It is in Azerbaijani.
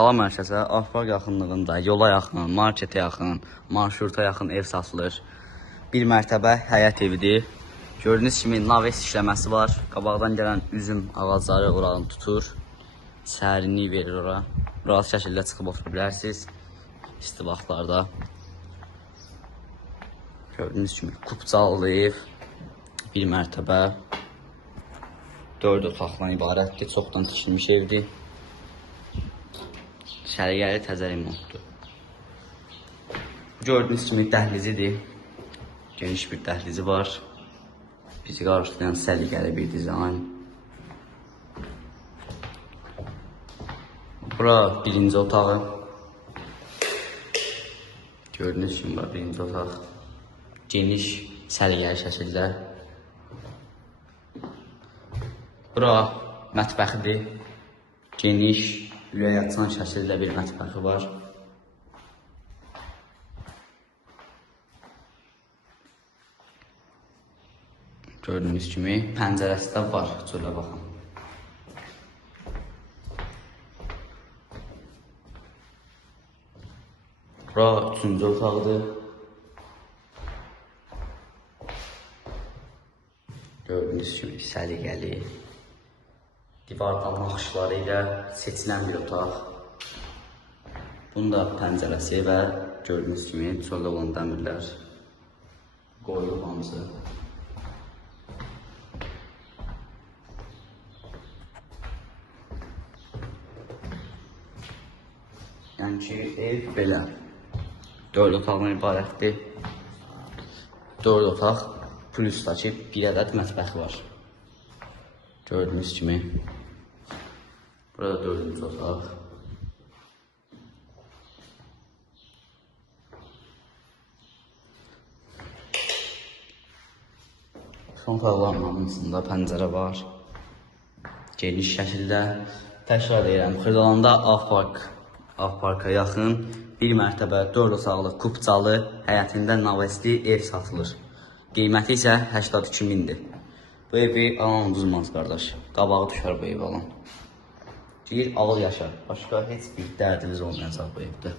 Salam mərkəzə, Afaq yaxınlığında yola yaxın, marketə yaxın, marşruta yaxın ev satılır. Bir mərtəbə həyət evidir. Gördüyünüz kimi naves işləməsi var. Qabaqdan gələn üzüm ağacları oranı tutur. Sərinlik verir ora. Rahat şəkildə çıxıb otura bilərsiniz. İsti vaxtlarda. Gördüyünüz kimi kupcalı ev. Bir mərtəbə. 4 otaqdan ibarətdir. Çoxdan tikilmiş evdir. Səliqəli təzə remontdur. Gördüyünüz kimi dəhlizidir. Geniş bir dəhlizi var. Bizi qarşılayan səliqəli bir dizayn. Bura birinci otağı. Gördüyünüz kimi var birinci otaq. Geniş, səliqəli şəkildə. Bura mətbəxidir. Geniş, ürək açan şəkildə bir mətbəxi var. Gördüyünüz kimi pəncərəsi də var. Çölə baxın. Bura 3-cü otaqdır. Gördüyünüz kimi səliqəli. Divardan naxışları ilə seçilən bir otaq. Bunun da pəncərəsi və gördüyünüz kimi çöldə olan dəmirlər qoyulub hamısı. Yəni ki, ev belə 4 otaqdan ibarətdir. 4 otaq plus da ki, bir ədəd mətbəxi var. Gördüyünüz kimi. Burada 4-cü otaq. Son otaqların hamısında pəncərə var. Geniş şəkildə. Təkrar deyirəm, Xırdalanda Afparka yaxın bir mərtəbə 4 otaqlı kupcalı həyətində navesli ev satılır. Qiyməti isə 82 mindir. Bu evi alan uduzmaz qardaş. Qabağı düşər bu evi alan. Deyir, al yaşa. Başqa heç bir dərdiniz olmayacaq bu evdə.